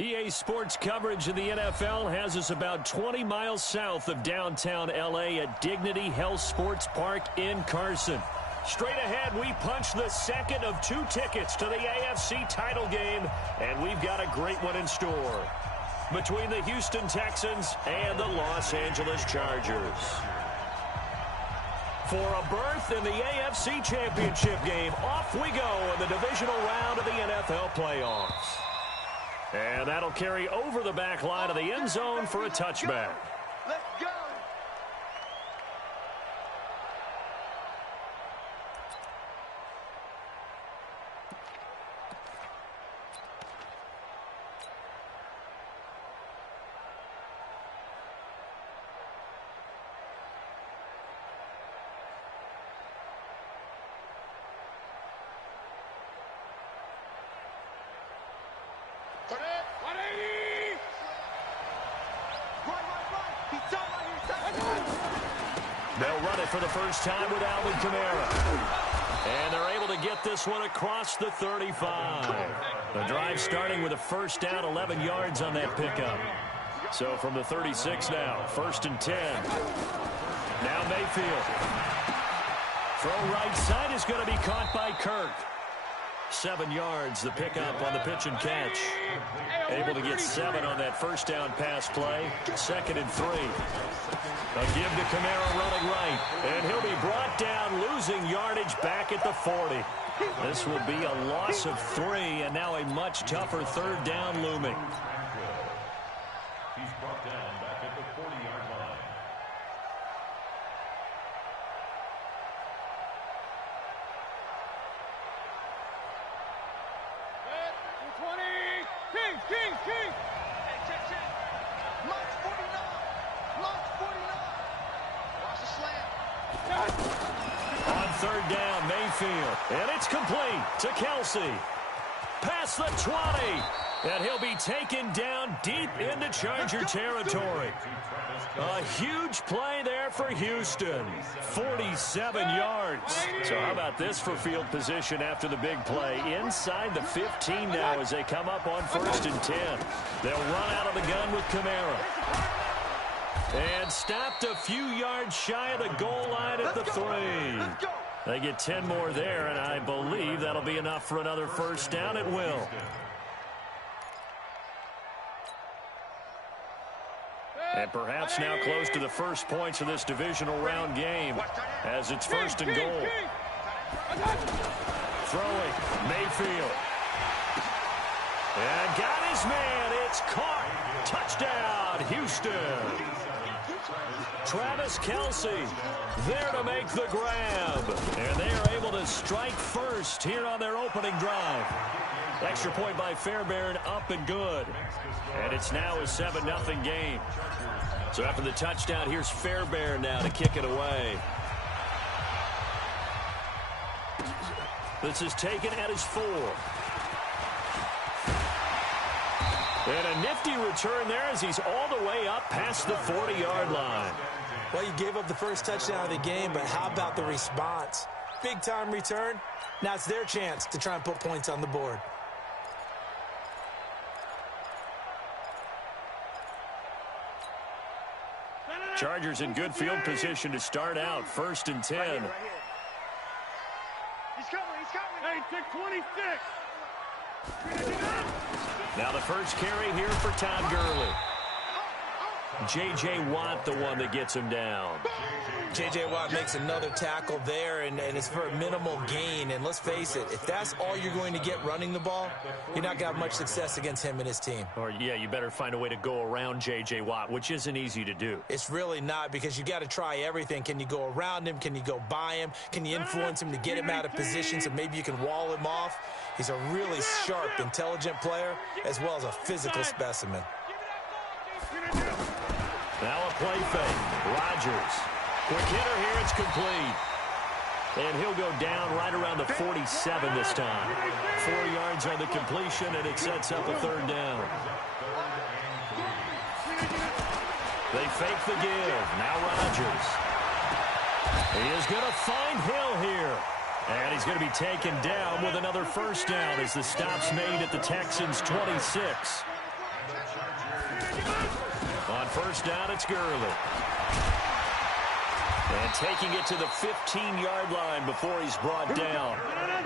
EA Sports coverage of the NFL has us about 20 miles south of downtown L.A. at Dignity Health Sports Park in Carson. Straight ahead, we punch the second of 2 tickets to the AFC title game, and we've got a great one in store between the Houston Texans and the Los Angeles Chargers. For a berth in the AFC Championship game, off we go in the divisional round of the NFL playoffs. And that'll carry over the back line of the end zone for a touchback. Let's go. They'll run it for the first time with Alvin Kamara. And they're able to get this one across the 35. The drive starting with a first down, 11 yards on that pickup. So from the 36 now, 1st and 10. Now Mayfield. Throw right side is going to be caught by Kirk. 7 yards, the pickup on the pitch and catch. Able to get 7 on that first down pass play. 2nd and 3. A give to Kamara running right. And he'll be brought down, losing yardage back at the 40. This will be a loss of 3, and now a much tougher 3rd down looming. He's brought down back at the 40-yard line. King. March 49. Watch the slam. On 3rd down, Mayfield. And it's complete to Kelsey. Past the 20. And he'll be taken down deep into Charger territory. A huge play there for Houston. 47 yards. So how about this for field position after the big play? Inside the 15 now as they come up on 1st and 10. They'll run out of the gun with Kamara. And stopped a few yards shy of the goal line at the 3. They get 10 more there, and I believe that'll be enough for another first down. It will. And perhaps now close to the first points of this divisional round game as it's 1st and goal. Throwing, Mayfield. And got his man. It's caught. Touchdown, Houston. Travis Kelsey there to make the grab. And they are able to strike first here on their opening drive. Extra point by Fairbairn, up and good. And it's now a 7-0 game. So after the touchdown, here's Fairbairn now to kick it away. This is taken at his 4. And a nifty return there as he's all the way up past the 40-yard line. Well, you gave up the first touchdown of the game, but how about the response? Big-time return. Now it's their chance to try and put points on the board. Chargers in good field position to start out. 1st and 10. Right here. He's coming. Hey, take 26. Now the first carry here for Todd Gurley. J.J. Watt, the one that gets him down. J.J. Watt makes another tackle there, and it's for a minimal gain. And let's face it, if that's all you're going to get running the ball, you're not going to have much success against him and his team. Or, yeah, you better find a way to go around J.J. Watt, which isn't easy to do. It's really not, because you got to try everything. Can you go around him? Can you go by him? Can you influence him to get him out of position so maybe you can wall him off? He's a really sharp, intelligent player, as well as a physical specimen. Now a play fake. Rodgers. Quick hitter here. It's complete. And he'll go down right around the 47 this time. 4 yards on the completion, and it sets up a 3rd down. They fake the give. Now Rodgers. He is going to find Hill here. And he's going to be taken down with another first down as the stop's made at the Texans' 26. On first down, it's Gurley. And taking it to the 15-yard line before he's brought down.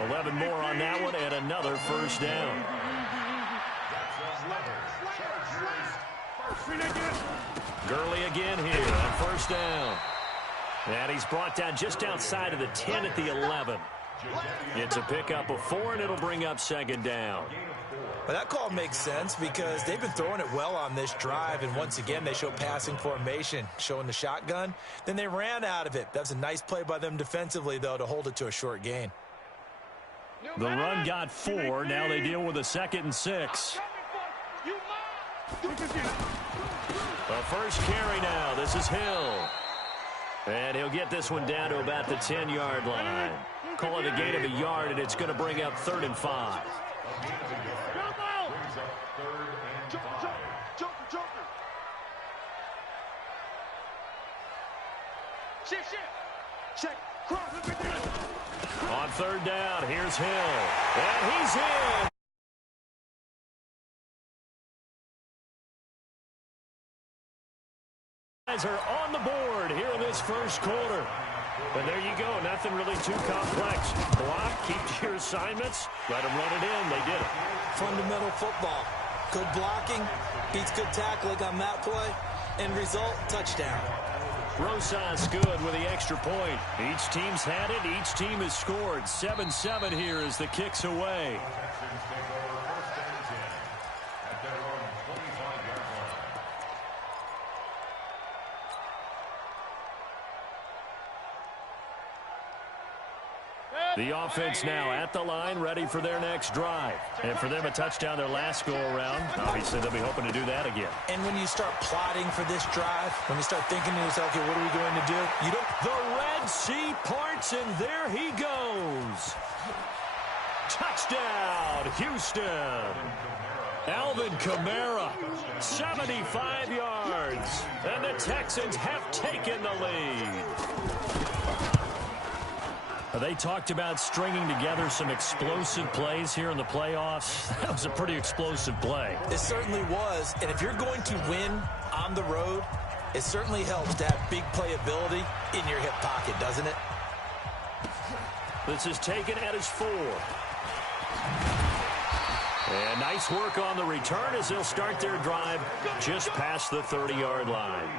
11 more on that one and another first down. Gurley again here on first down. And he's brought down just outside of the 10 at the 11. It's a pickup of 4, and it'll bring up second down. But that call makes sense because they've been throwing it well on this drive, and once again they show passing formation, showing the shotgun. Then they ran out of it. That's a nice play by them defensively, though, to hold it to a short gain. The run got 4. Now they deal with a 2nd and 6. The first carry now. This is Hill. And he'll get this one down to about the 10-yard line. Call it a gain of a yard, and it's going to bring up 3rd and 5. On 3rd down, here's Hill. And he's in. Are on the board here in this first quarter. But there you go. Nothing really too complex. Block, keep to your assignments, let them run it in. They did it. Fundamental football. Good blocking, beats good tackling on that play. End result, touchdown. Rosas good with the extra point. Each team's had it. Each team has scored. 7-7 here as the kick's away. The offense now at the line, ready for their next drive. And for them, a touchdown their last go-around. Obviously, they'll be hoping to do that again. And when you start plotting for this drive, when you start thinking to yourself, okay, what are we going to do? You don't. The Red Sea parts, and there he goes. Touchdown, Houston. Alvin Kamara, 75 yards. And the Texans have taken the lead. They talked about stringing together some explosive plays here in the playoffs. That was a pretty explosive play. It certainly was. And if you're going to win on the road, it certainly helps to have big playability in your hip pocket, doesn't it? This is taken at his 4. And nice work on the return as they'll start their drive just past the 30-yard line.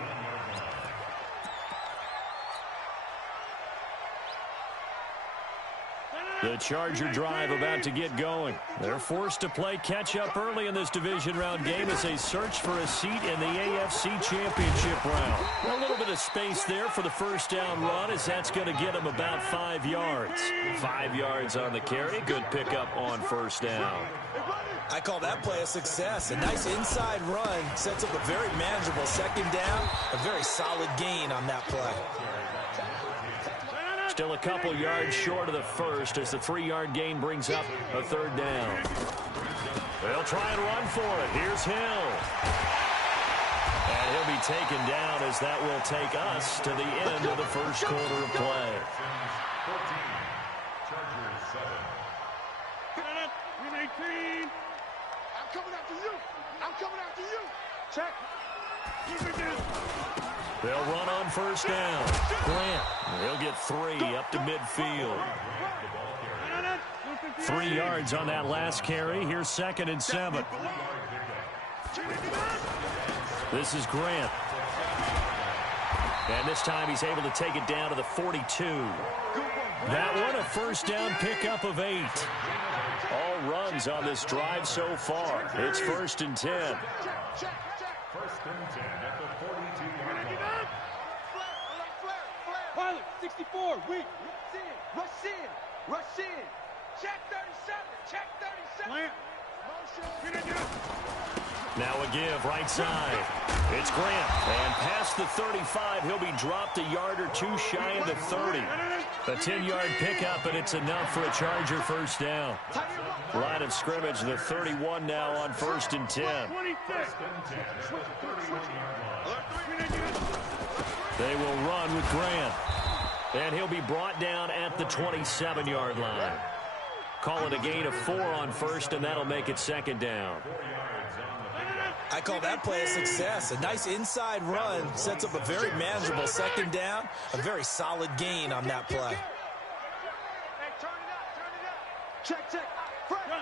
The Charger drive about to get going. They're forced to play catch-up early in this division round game as they search for a seat in the AFC Championship round. A little bit of space there for the first down run as that's going to get them about 5 yards. 5 yards on the carry. Good pickup on first down. I call that play a success. A nice inside run sets up a very manageable second down. A very solid gain on that play. Still a couple yards short of the first as the 3-yard gain brings up a 3rd down. They'll try and run for it. Here's Hill. And he'll be taken down as that will take us to the end of the first quarter of play. 14, Chargers 7. 18. I'm coming after you. I'm coming after you. Check. They'll run on first down. Grant, he'll get 3 up to midfield. 3 yards on that last carry. Here's 2nd and 7. This is Grant. And this time he's able to take it down to the 42. That one a first down pickup of 8. All runs on this drive so far. It's 1st and 10. 1st and 10 at the 42-yard line. Pilot, 64, weak. Rush in. Rush in. Check 37. Check 37. Motion. Now a give, right side. It's Grant. And past the 35, he'll be dropped a yard or 2 shy of the 30. A 10-yard pickup, and it's enough for a Charger first down. Line of scrimmage, the 31 now on 1st and 10. 1st and 10 at the 31-yard line. They will run with Grant. And he'll be brought down at the 27-yard line. Call it a gain of 4 on first, and that'll make it second down. I call that play a success. A nice inside run sets up a very manageable second down. A very solid gain on that play. Hey, turn it up. Check. Fresno.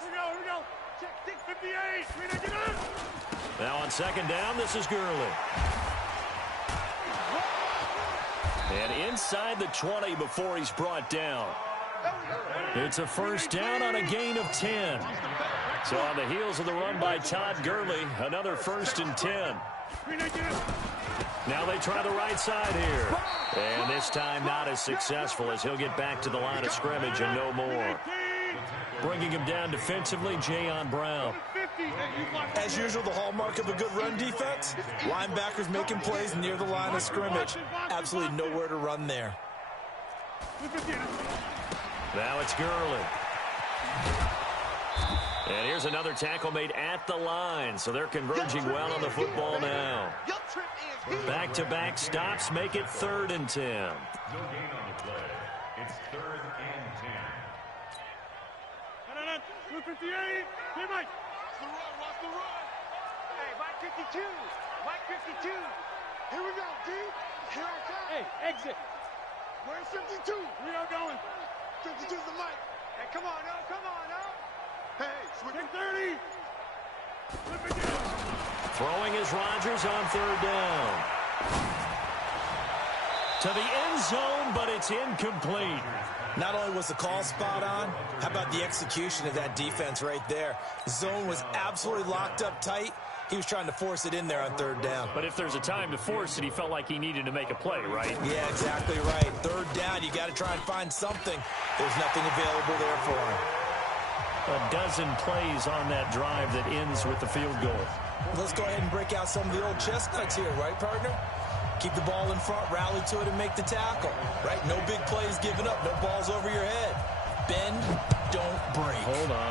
Here we go. Check 658. Now on second down, this is Gurley. And inside the 20 before he's brought down. It's a first down on a gain of 10. So on the heels of the run by Todd Gurley, another 1st and 10. Now they try the right side here. And this time not as successful as he'll get back to the line of scrimmage and no more. Bringing him down defensively, Jayon Brown. As usual, the hallmark of a good run defense, linebackers making plays near the line of scrimmage. Absolutely nowhere to run there. Now it's Gurley. And here's another tackle made at the line, so they're converging well on the football now. Back-to-back stops make it 3rd and 10. No gain on the play. It's 3rd and 10. 258. Hey, Mike. Watch the run. Hey, Mike 52. Here we go, D. Here I come. Hey, exit. Where's 52? We are going. 52's the mic. Hey, come on, no. Hey, switch. 30. Throwing is Rodgers on 3rd down. To the end zone, but it's incomplete. Not only was the call spot on, how about the execution of that defense right there? Zone was absolutely locked up tight. He was trying to force it in there on 3rd down. But if there's a time to force it, he felt like he needed to make a play, right? Yeah, exactly right. 3rd down, you got to try and find something. There's nothing available there for him. A dozen plays on that drive that ends with the field goal. Let's go ahead and break out some of the old chestnuts here, right, partner? Keep the ball in front, rally to it, and make the tackle, right? No big plays given up, no balls over your head. Bend, don't break. Hold on.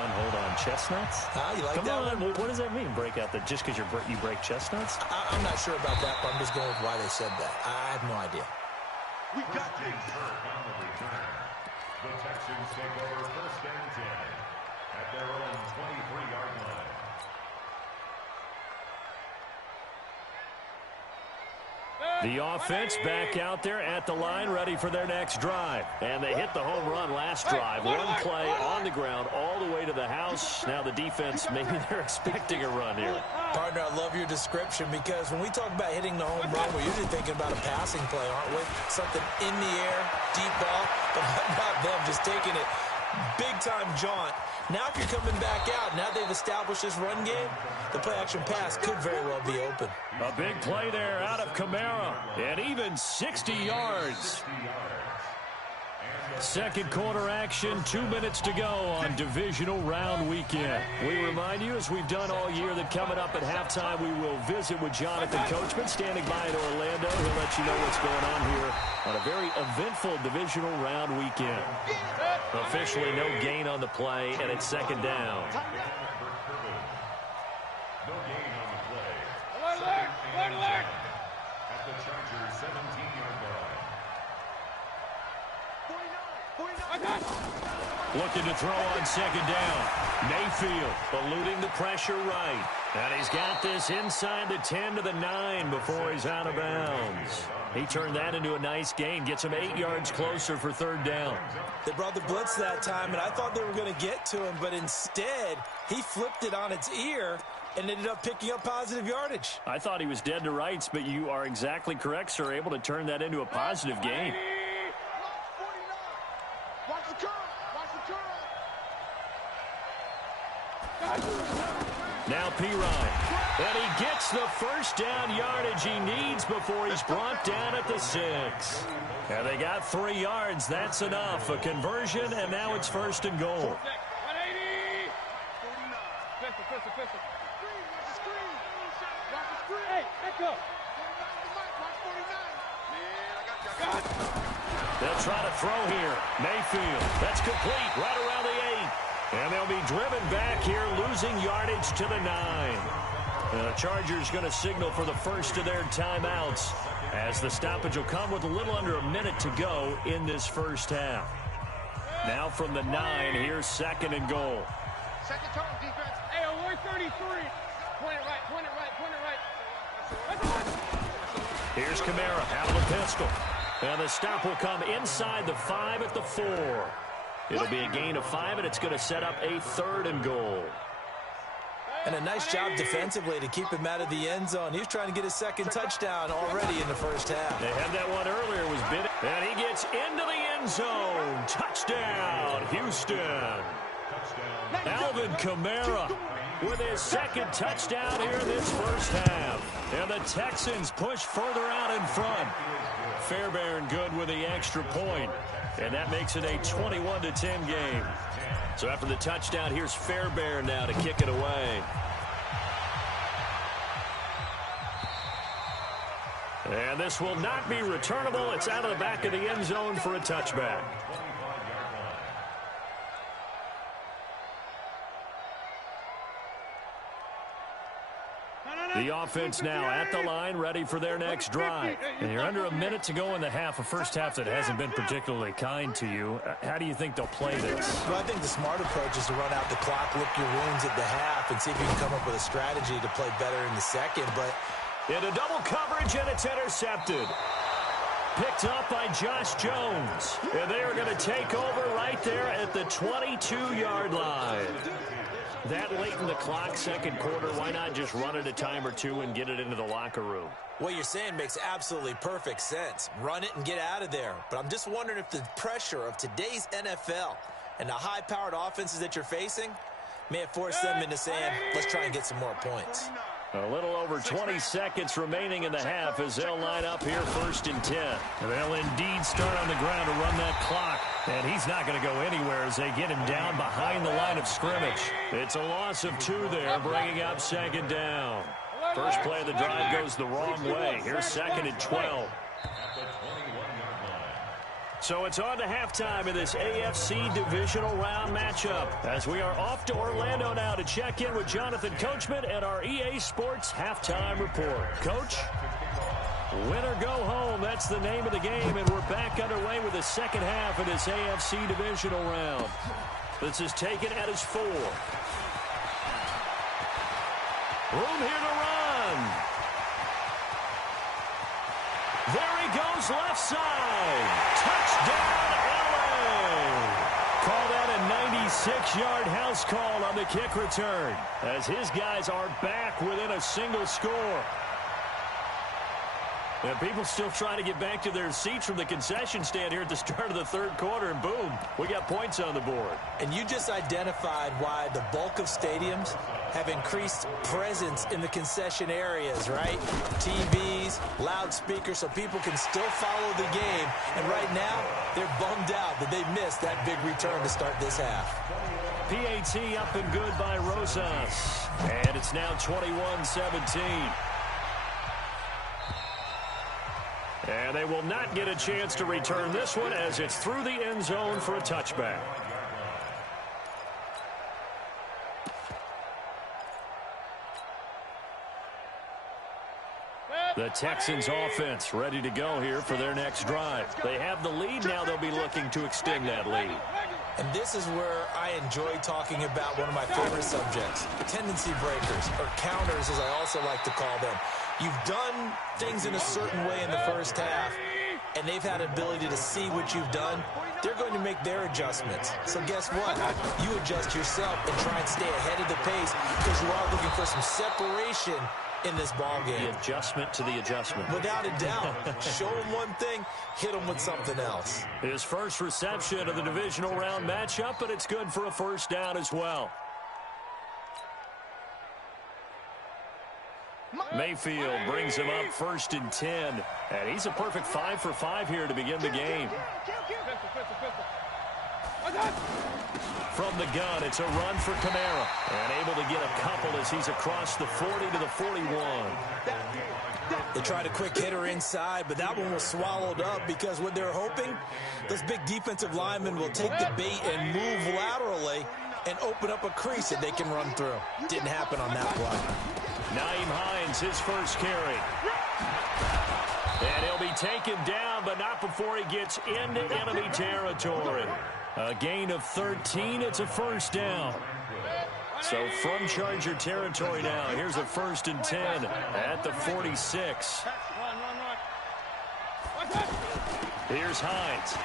Chestnuts? You like Come that on, one? what does that mean, break out? That just because you break chestnuts? I'm not sure about that, but I'm just going with why they said that. I have no idea. We got this. On the return. The Texans take over 1st and 10 at their own 23-yard line. The offense back out there at the line, ready for their next drive. And they hit the home run last drive. One play on the ground all the way to the house. Now the defense, maybe they're expecting a run here. Partner, I love your description because when we talk about hitting the home run, we're usually thinking about a passing play, aren't we? Something in the air, deep ball, but not them just taking it. Big-time jaunt. Now if you're coming back out, now they've established this run game, the play-action pass could very well be open. A big play there out of Kamara, and even 60 yards. Second quarter action, 2 minutes to go on divisional round weekend. We remind you, as we've done all year, that coming up at halftime, we will visit with Jonathan Coachman standing by in Orlando. He'll let you know what's going on here on a very eventful divisional round weekend. Officially no gain on the play, and it's second down. No gain on the play. Alert! At the Chargers' 17-yard line. Looking to throw on second down. Mayfield eluding the pressure right. And he's got this inside the 10 to the 9 before he's out of bounds. He turned that into a nice gain. Gets him 8 yards closer for 3rd down. They brought the blitz that time, and I thought they were going to get to him, but instead, he flipped it on its ear and ended up picking up positive yardage. I thought he was dead to rights, but you are exactly correct, sir. Able to turn that into a positive gain. Watch the curl. Now Pirine. And he gets the first down yardage he needs before he's brought down at the 6. And they got 3 yards. That's enough. A conversion, and now it's 1st and goal. 180. Pistol. Hey, back up. They'll try to throw here. Mayfield. That's complete right around the 8. And they'll be driven back here, losing yardage to the 9. The Chargers going to signal for the first of their timeouts. as the stoppage will come with a little under a minute to go in this first half. Now from the 9, here's 2nd and goal. Second total defense. Hey, 133. Point it right, point it right, point it right. Here's Kamara out of the pistol. And the stop will come inside the 5 at the 4. It'll be a gain of 5, and it's going to set up a 3rd and goal. And a nice job defensively to keep him out of the end zone. He was trying to get his 2nd touchdown already in the first half. They had that one earlier, was bit, and he gets into the end zone. Touchdown, Houston. Alvin Kamara with his 2nd touchdown here in this first half. And the Texans push further out in front. Fairbairn good with the extra point. And that makes it a 21-10 game. So after the touchdown, here's Fairbairn now to kick it away. And this will not be returnable. It's out of the back of the end zone for a touchback. The offense now at the line, ready for their next drive. And you're under a minute to go in the half, a first half that hasn't been particularly kind to you. How do you think they'll play this? Well, I think the smart approach is to run out the clock, lick your wounds at the half, and see if you can come up with a strategy to play better in the second. But into double coverage, and it's intercepted. Picked up by Josh Jones. And they are going to take over right there at the 22-yard line. That late in the clock, second quarter, why not just run it a time or two and get it into the locker room? What you're saying makes absolutely perfect sense. Run it and get out of there. But I'm just wondering if the pressure of today's NFL and the high-powered offenses that you're facing may have forced them into saying, let's try and get some more points. A little over 20 seconds remaining in the half as they'll line up here 1st and 10. They'll indeed start on the ground to run that clock. And he's not going to go anywhere as they get him down behind the line of scrimmage. It's a loss of 2 there, bringing up 2nd down. First play of the drive goes the wrong way. Here's 2nd and 12. So it's on to halftime in this AFC divisional round matchup as we are off to Orlando now to check in with Jonathan Coachman and our EA Sports halftime report. Coach? Win or go home, that's the name of the game, and we're back underway with the second half of this AFC divisional round. This is taken at his 4. Room here to run. There he goes, left side. Touchdown, LA. Call that a 96-yard house call on the kick return as his guys are back within a single score. And people still trying to get back to their seats from the concession stand here at the start of the 3rd quarter, and boom, we got points on the board. And you just identified why the bulk of stadiums have increased presence in the concession areas, right? TVs, loudspeakers, so people can still follow the game. And right now, they're bummed out that they missed that big return to start this half. PAT up and good by Rosas. And it's now 21-17. And they will not get a chance to return this one as it's through the end zone for a touchback. The Texans offense ready to go here for their next drive. They have the lead. Now they'll be looking to extend that lead. And this is where I enjoy talking about one of my favorite subjects, tendency breakers, or counters as I also like to call them. You've done things in a certain way in the first half, and they've had ability to see what you've done. They're going to make their adjustments. So guess what? You adjust yourself and try and stay ahead of the pace because you are looking for some separation in this ball game. The adjustment to the adjustment. Without a doubt. Show them one thing, hit them with something else. His first reception of the divisional round matchup, but it's good for a first down as well. Mayfield brings him up 1st and 10. And he's a perfect 5 for 5 here to begin the game. From the gun, it's a run for Kamara. And able to get a couple as he's across the 40 to the 41. They tried a quick hitter inside, but that one was swallowed up because what they're hoping, those big defensive linemen will take the bait and move laterally and open up a crease that they can run through. Didn't happen on that play. Nyheim Hines, his first carry. And He'll be taken down, but not before he gets into enemy territory. A gain of 13. It's a first down. So from Charger territory now, here's a 1st and 10 at the 46. Here's Hines.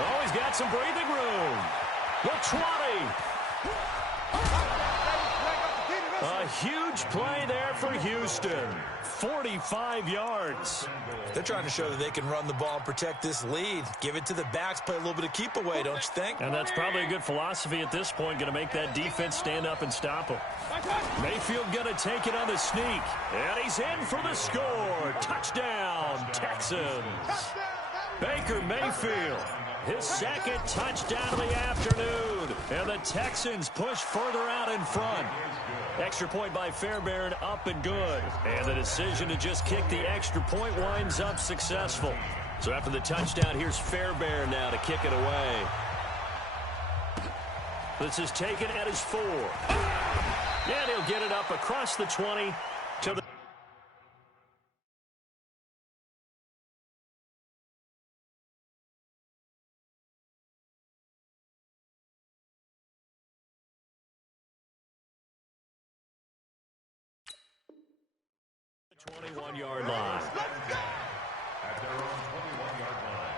Oh, he's got some breathing room. The 20. A huge play there for Houston. 45 yards. They're trying to show that they can run the ball and protect this lead. Give it to the backs, play a little bit of keep away, don't you think? And that's probably a good philosophy at this point, going to make that defense stand up and stop them. Mayfield going to take it on the sneak. And he's in for the score. Touchdown, Texans. Baker Mayfield, his 2nd touchdown of the afternoon. And the Texans push further out in front. Extra point by Fairbairn, up and good. And the decision to just kick the extra point winds up successful. So after the touchdown, here's Fairbairn now to kick it away. This is taken at his 4. And he'll get it up across the 20 to the 21-yard line. At their own 21-yard line.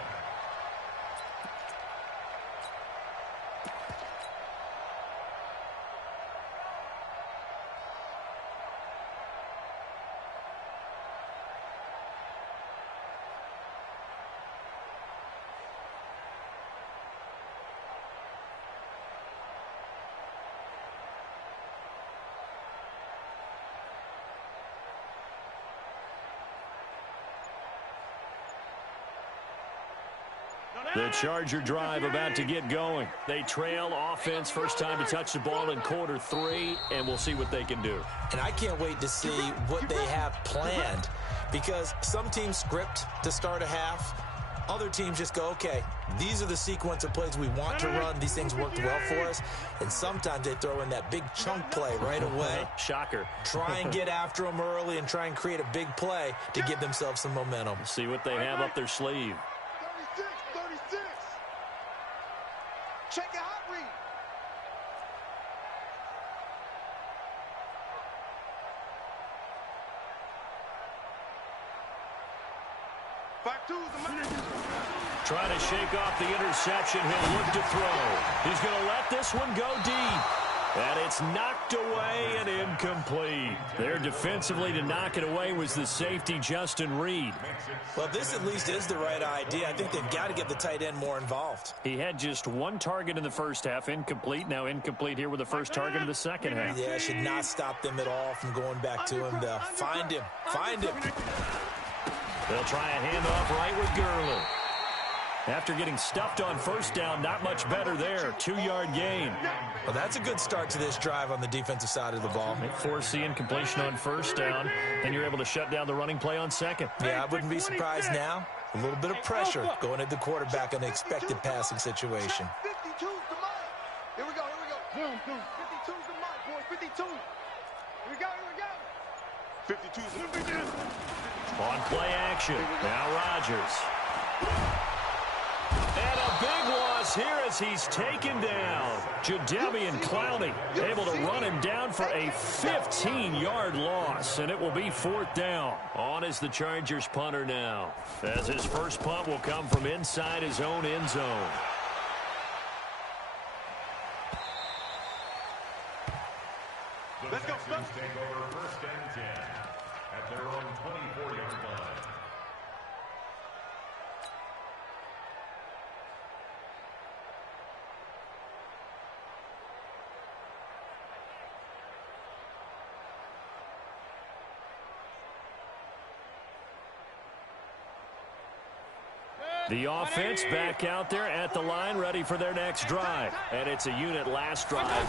The Charger drive about to get going. They trail offense, first time to touch the ball in quarter 3, and we'll see what they can do. And I can't wait to see what they have planned, because some teams script to start a half. Other teams just go, okay, these are the sequence of plays we want to run. These things worked well for us. And sometimes they throw in that big chunk play right away. Shocker. Try and get after them early and try and create a big play to give themselves some momentum. See what they have up their sleeve. 36. Check your hot read. Trying to shake off the interception. He'll look to throw. He's going to let this one go deep. And it's knocked away and incomplete. There defensively to knock it away was the safety, Justin Reed. Well, this at least is the right idea. I think they've got to get the tight end more involved. He had just 1 target in the first half, incomplete. Now incomplete here with the first target in the second half. Yeah, should not stop them at all from going back to him. They'll find him. They'll try a handoff right with Gurley. After getting stuffed on first down, not much better there. 2-yard gain. Well, that's a good start to this drive on the defensive side of the ball. They force the incompletion on first down, and you're able to shut down the running play on second. Yeah, I wouldn't be surprised now. A little bit of pressure going at the quarterback in the expected passing situation. 52's the mark. Here we go. 52's the mark, boys. 52. Here we go. 52's the mark. On play action. Now Rodgers. And a big loss here as he's taken down. Jadeveon Clowney able to run him down for a 15-yard loss, and it will be 4th down. On is the Chargers punter now, as his first punt will come from inside his own end zone. Let's go. Take over 1st and 10 at their own 24-yard line. The offense back out there at the line, ready for their next drive. And it's a unit last drive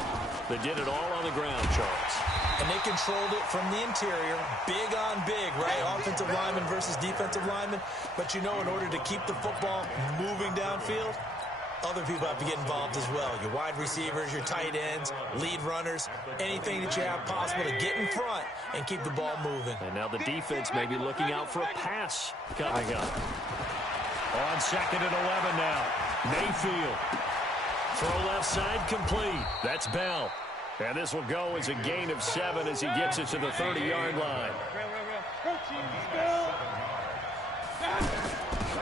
that did it all on the ground, Charles. And they controlled it from the interior, big on big, right? Offensive lineman versus defensive lineman. But, you know, in order to keep the football moving downfield, other people have to get involved as well. Your wide receivers, your tight ends, lead runners, anything that you have possible to get in front and keep the ball moving. And now the defense may be looking out for a pass coming up. On 2nd and 11 now. Mayfield. Throw left side complete. That's Bell. And this will go as a gain of 7 as he gets it to the 30-yard line.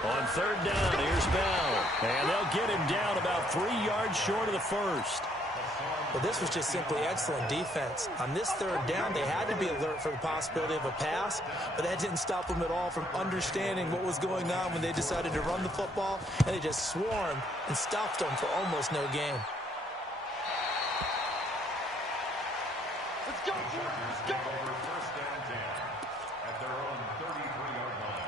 On 3rd down, here's Bell. And they'll get him down about 3 yards short of the first. Well, this was just simply excellent defense. On this 3rd down, they had to be alert for the possibility of a pass, but that didn't stop them at all from understanding what was going on when they decided to run the football, and they just swarmed and stopped them for almost no gain. Let's go, let's go. Over 1st and 10 at their own 33-yard line.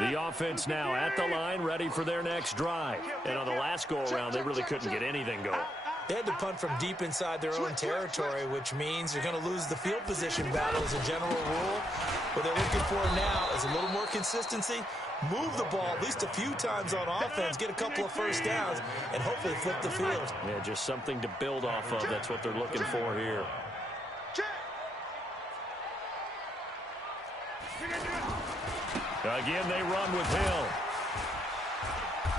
The offense now at the line, ready for their next drive. And on the last go-around, they really couldn't get anything going. They had to punt from deep inside their own territory, which means you're going to lose the field position battle as a general rule. What they're looking for now is a little more consistency, move the ball at least a few times on offense, get a couple of first downs, and hopefully flip the field. Yeah, just something to build off of. That's what they're looking for here. Again, they run with Hill.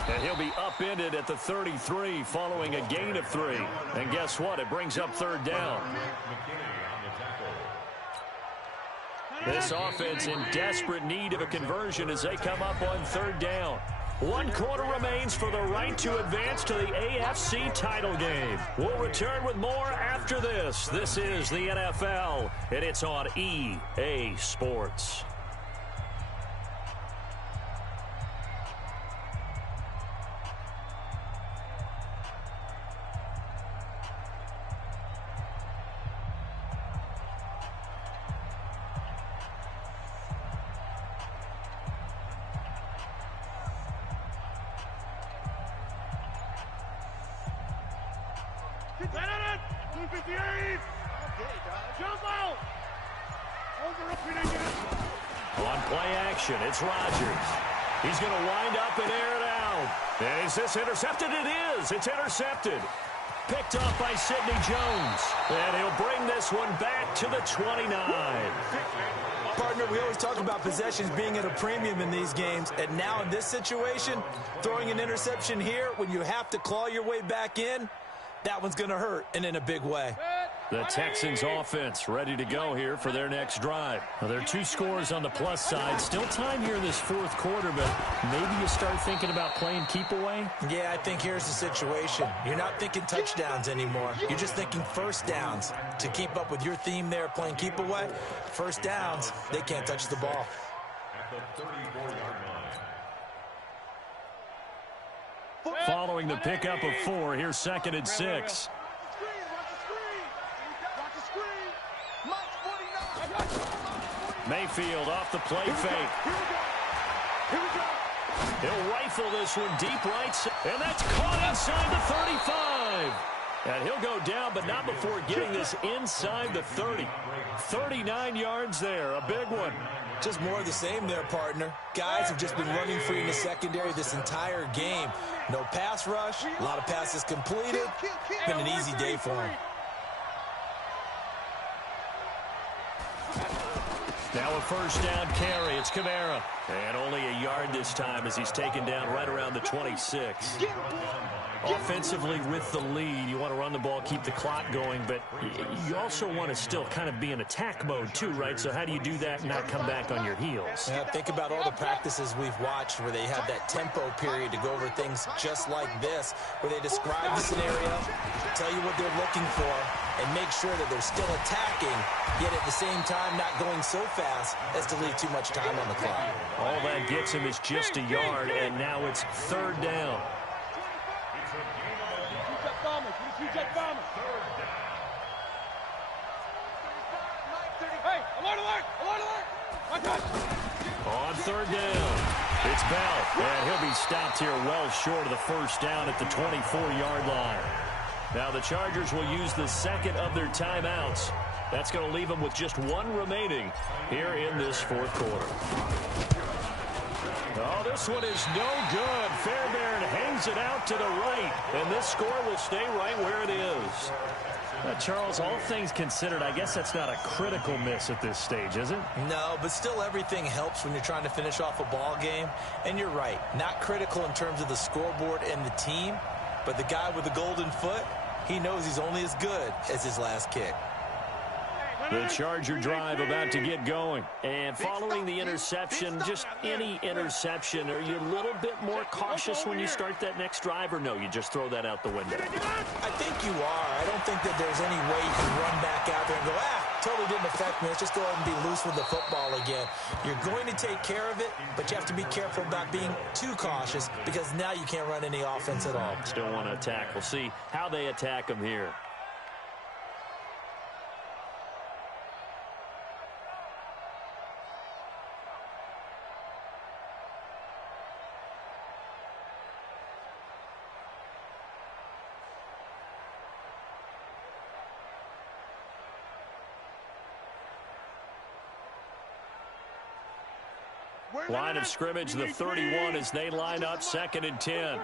And he'll be upended at the 33 following a gain of 3. And guess what? It brings up 3rd down. This offense in desperate need of a conversion as they come up on 3rd down. 1 quarter remains for the right to advance to the AFC title game. We'll return with more after this. This is the NFL, and it's on EA Sports. On play action, it's Rodgers. He's going to wind up and air it out. And is this intercepted? It is. It's intercepted. Picked up by Sidney Jones. And he'll bring this one back to the 29. Partner, we always talk about possessions being at a premium in these games, and now in this situation, throwing an interception here when you have to claw your way back in, that one's going to hurt, and in a big way. The Texans offense ready to go here for their next drive. Now, there are 2 scores on the plus side. Still time here in this 4th quarter, but maybe you start thinking about playing keep away? Yeah, I think here's the situation. You're not thinking touchdowns anymore. You're just thinking first downs. To keep up with your theme there, playing keep away, first downs, they can't touch the ball. At the 34-yard line. Following the pickup of 4, here's 2nd and 6. Mayfield off the play fake. He'll rifle this one deep right side, and that's caught inside the 35. And he'll go down, but not before getting this inside the 30. 39 yards there, a big one. Just more of the same there, partner. Guys have just been running free in the secondary this entire game. No pass rush, a lot of passes completed. Been an easy day for them. Now a first down carry. It's Kamara. And only a yard this time as he's taken down right around the 26. Offensively with the lead, you want to run the ball, keep the clock going, but you also want to still kind of be in attack mode too, right? So how do you do that and not come back on your heels? Yeah, think about all the practices we've watched where they have that tempo period to go over things just like this, where they describe the scenario, tell you what they're looking for, and make sure that they're still attacking, yet at the same time not going so fast as to leave too much time on the clock. All that gets him is just a yard, and now it's 3rd down. On 3rd down, it's Bell, and he'll be stopped here well short of the first down at the 24-yard line. Now the Chargers will use the second of their timeouts. That's going to leave them with just one remaining here in this fourth quarter. Oh, this one is no good. Fairbairn hangs it out to the right, and this score will stay right where it is. Charles, all things considered, I guess that's not a critical miss at this stage, is it? No, but still everything helps when you're trying to finish off a ball game. And you're right, not critical in terms of the scoreboard and the team, but the guy with the golden foot, he knows he's only as good as his last kick. The Charger drive about to get going. And following the interception, just any interception, are you a little bit more cautious when you start that next drive, or no, you just throw that out the window? I think you are. I don't think that there's any way you can run back out there and go, totally didn't affect me. Let's just go ahead and be loose with the football again. You're going to take care of it, but you have to be careful about being too cautious because now you can't run any offense at all. Still want to attack. We'll see how they attack them here. Line of scrimmage, the 31, as they line up 2nd and 10.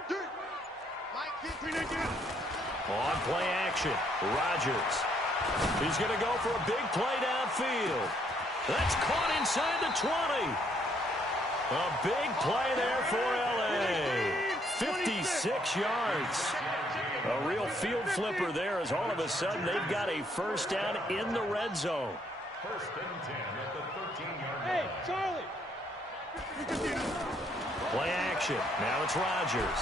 On play action, Rodgers. He's going to go for a big play downfield. That's caught inside the 20. A big play there for L.A. 56 yards. A real field flipper there as all of a sudden they've got a first down in the red zone. 1st and 10 at the 13-yard line. Hey, Charlie. Play action. Now it's Rodgers.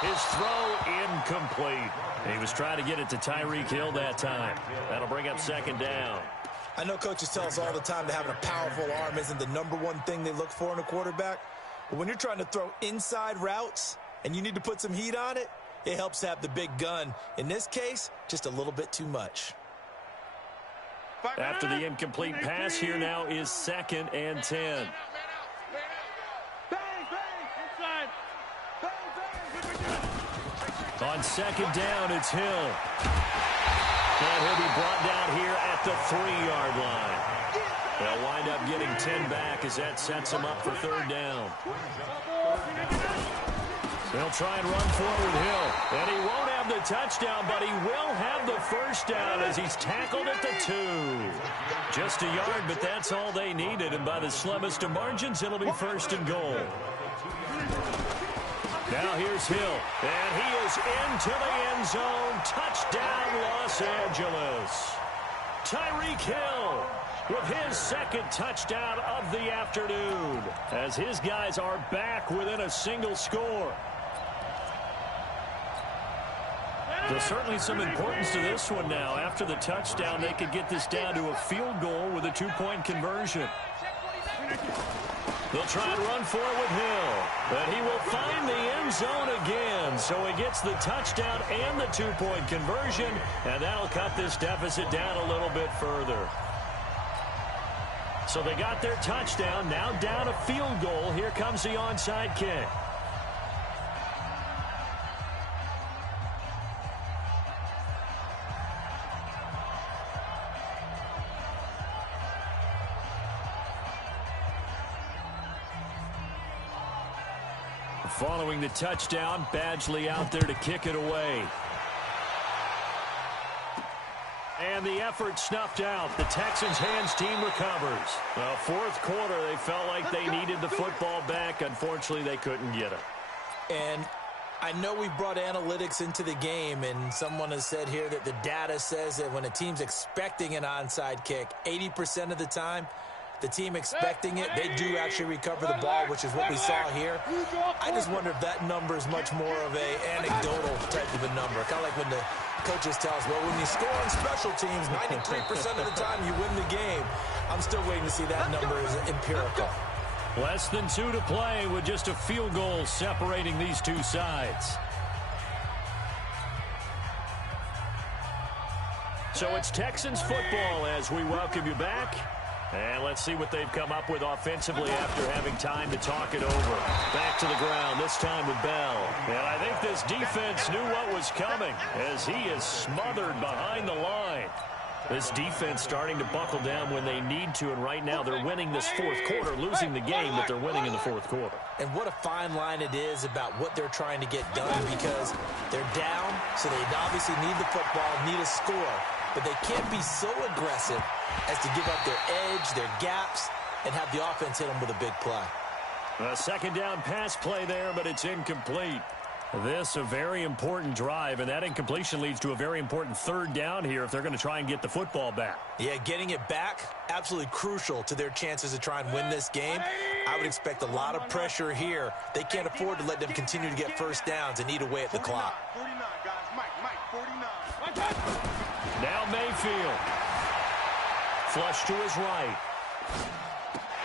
His throw incomplete. He was trying to get it to Tyreek Hill that time. That'll bring up 2nd down. I know coaches tell us all the time that having a powerful arm isn't the #1 thing they look for in a quarterback. But when you're trying to throw inside routes and you need to put some heat on it, it helps to have the big gun. In this case, just a little bit too much. After the incomplete pass, here now is 2nd and 10. On 2nd down, it's Hill. And he'll be brought down here at the 3-yard line. They'll wind up getting 10 back as that sets them up for 3rd down. They'll try and run forward Hill. And he won't have the touchdown, but he will have the first down as he's tackled at the 2. Just a yard, but that's all they needed. And by the slimmest of margins, it'll be 1st and goal. Now here's Hill. And he is into the end zone. Touchdown, Los Angeles. Tyreek Hill with his 2nd touchdown of the afternoon as his guys are back within a single score. There's certainly some importance to this one now. After the touchdown, they could get this down to a field goal with a 2-point conversion. They'll try and run for it with Hill. But he will find the end zone again. So he gets the touchdown and the 2-point conversion. And that'll cut this deficit down a little bit further. So they got their touchdown. Now down a field goal. Here comes the onside kick. Following the touchdown, Badgley out there to kick it away. And the effort snuffed out. The Texans' hands team recovers. Well, 4th quarter, they felt like they needed the football back. Unfortunately, they couldn't get it. And I know we brought analytics into the game, and someone has said here that the data says that when a team's expecting an onside kick, 80% of the time, the team expecting it, they do actually recover the ball, which is what we saw here. I just wonder if that number is much more of a anecdotal type of a number. Kind of like when the coaches tell us, well, when you score on special teams, 93% of the time you win the game. I'm still waiting to see that number is empirical. Less than 2 to play with just a field goal separating these two sides. So it's Texans football as we welcome you back. And let's see what they've come up with offensively after having time to talk it over. Back to the ground, this time with Bell. And I think this defense knew what was coming as he is smothered behind the line. This defense starting to buckle down when they need to, and right now they're winning this fourth quarter, losing the game, but they're winning in the fourth quarter. And what a fine line it is about what they're trying to get done, because they're down, so they obviously need the football, need a score, but they can't be so aggressive as to give up their edge, their gaps, and have the offense hit them with a big play. A second down pass play there, but it's incomplete. This a very important drive, and that incompletion leads to a very important third down here if they're going to try and get the football back. Yeah, getting it back, absolutely crucial to their chances to try and win this game. I would expect a lot of pressure here. They can't afford to let them continue to get first downs and eat away at the clock. 49, guys. Mike, 49. Now Mayfield. Flush to his right.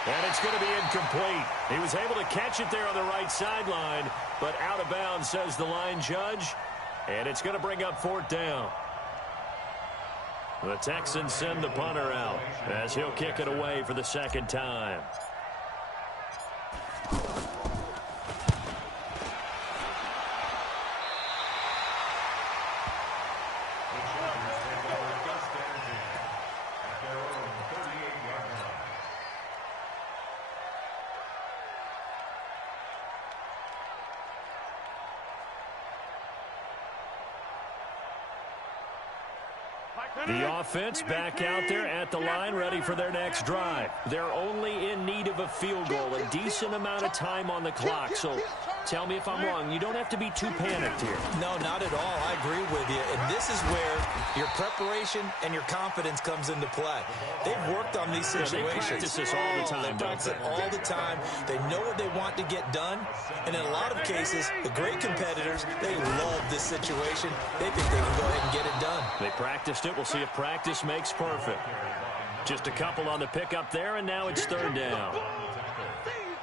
And it's going to be incomplete. He was able to catch it there on the right sideline, but out of bounds, says the line judge. And it's going to bring up fourth down. The Texans send the punter out as he'll kick it away for the second time. The offense back out there at the line, ready for their next drive. They're only in need of a field goal, a decent amount of time on the clock. So tell me if I'm wrong. You don't have to be too panicked here. No, not at all. I agree with you. And this is where your preparation and your confidence comes into play. They've worked on these situations. They practice this all the time. They practice it all the time. They know what they want to get done. And in a lot of cases, the great competitors, they love this situation. They think they can go ahead and get it done. They practiced it. We'll see if practice makes perfect. Just a couple on the pickup there, and now it's third down.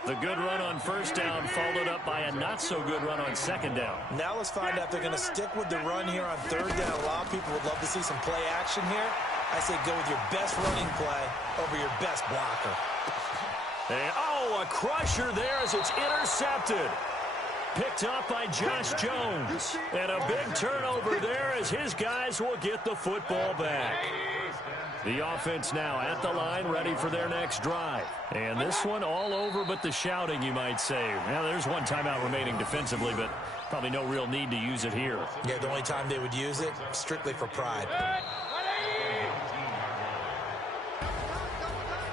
The good run on first down followed up by a not-so-good run on second down. Now let's find out if they're going to stick with the run here on third down. A lot of people would love to see some play action here. I say go with your best running play over your best blocker. And, a crusher there as it's intercepted. Picked up by Josh Jones. And a big turnover there as his guys will get the football back. The offense now at the line, ready for their next drive. And this one all over but the shouting, you might say. Now, there's one timeout remaining defensively, but probably no real need to use it here. Yeah, the only time they would use it, strictly for pride.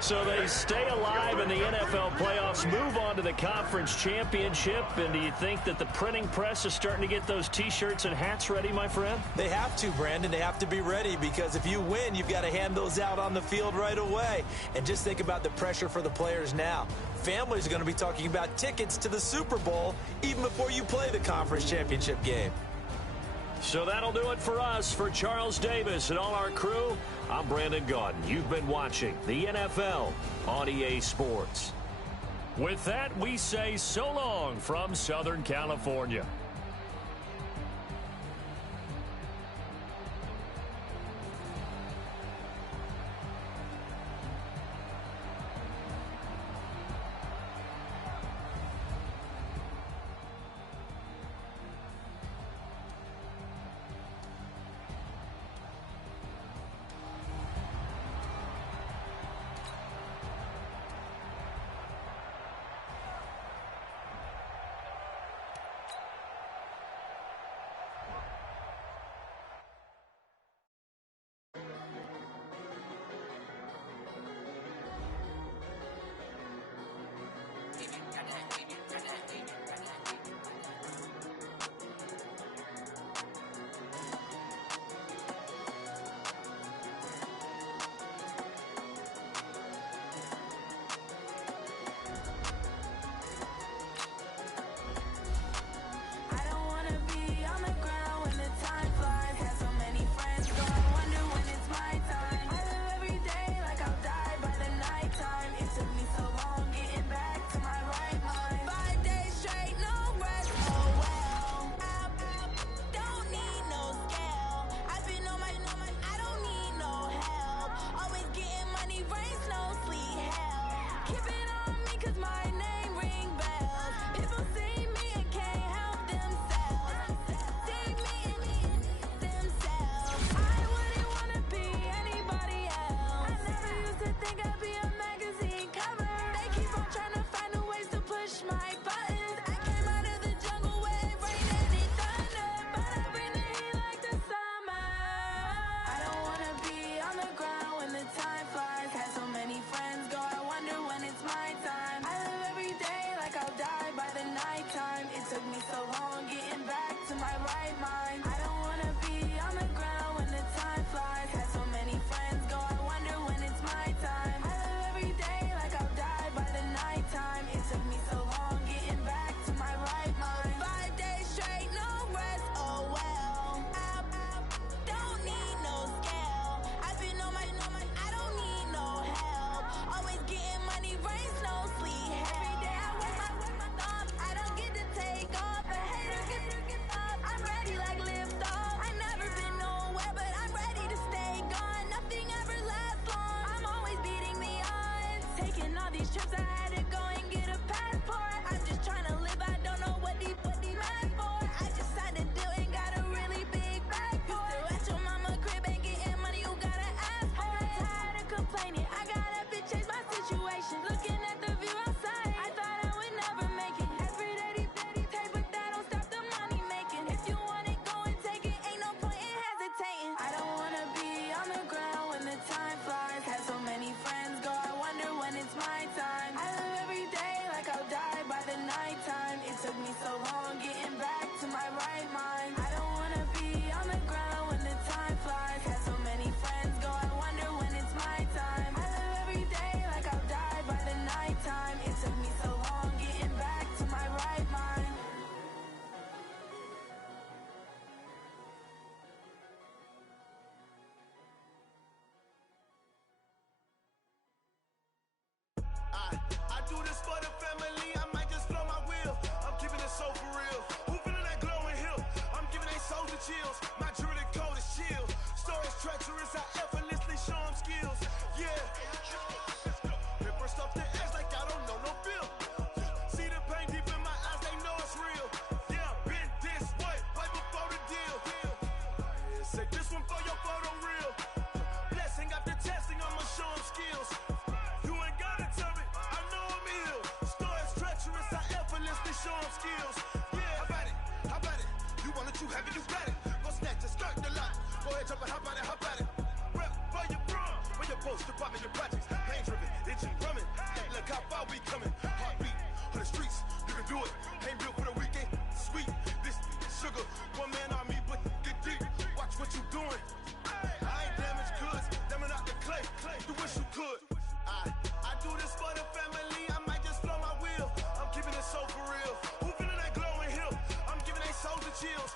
So they stay alive in the NFL playoffs, move on to the conference championship. And do you think that the printing press is starting to get those T-shirts and hats ready, my friend? They have to, Brandon. They have to be ready, because if you win, you've got to hand those out on the field right away. And just think about the pressure for the players now. Families are going to be talking about tickets to the Super Bowl even before you play the conference championship game. So that'll do it for us. For Charles Davis and all our crew, I'm Brandon Gaudin. You've been watching the NFL on EA Sports. With that, we say so long from Southern California. right mind. I don't wanna be on the ground when the time flies. Had so many friends go, I wonder when it's my time. I live every day like I'll die by the nighttime. It took me so long getting back to my right mind. 5 days straight, no rest, oh well. I don't need no scale. I've been on my, I don't need no help. Always getting money, rain, snow, sleet. Every day I work my thumb. I don't get to take off. A hater get up. I'm ready like lift off. I never been nowhere, but I'm ready to stay gone. Nothing ever lasts long. I'm always beating the odds. Taking all these trips, I had to go and get a passport. I'm just trying to live. I don't know what these mad for. I just signed a deal and got a really big bag for it. Still at your mama crib and getting money, you gotta ask for it. Tired of complaining, I gotta bitch change my situation. Looking at the view outside, I thought I would never make it. Every day they take, but that don't stop the money making. If you want it, go and take it. Ain't no point in hesitating. I don't wanna be on the ground when the time flies. Had so many friends go, I wonder when it's my time. I live every day like I'll die by the nighttime. It took me so long getting back to my right mind. I don't wanna be on the ground when the time flies. Had so many friends go, I wonder when it's my time. I live every day like I'll die by the nighttime. It took me so long getting back to my right mind. I do this for the family, I might just blow my wheel. I'm keeping it so for real. Who feeling that glowing hill? I'm giving they souls the chills. My jewelry code is chill. Stories treacherous, I effortlessly show them skills. Yeah. They burst off the edge like I don't know no feel. See the pain deep in my eyes, they know it's real. Yeah, been this way, way before the deal. Say this one for your photo reel. Blessing after testing, I'ma show them skills. You ain't gotta tell me, I know I'm ill. Stories treacherous, I effortlessly show them skills. Yeah, how about it? How about it? You want it, you have it, you got it. Go snatch it, skirt the lot. Go ahead, jump it, how about it? How about it? Rep where you from? Where your post, department, your projects. Pain driven, itching, drumming. Hey, look how far we coming. Heartbeat on the streets, you can do it. Ain't built for the weekend. Sweet, this sugar. One man army, but get deep. Watch what you doing. I ain't damaged goods, damn out the clay. You wish you could. I do this for the family, I might just blow my wheel. I'm keeping it so for real. Who feeling that glowing hill? I'm giving they souls the chills.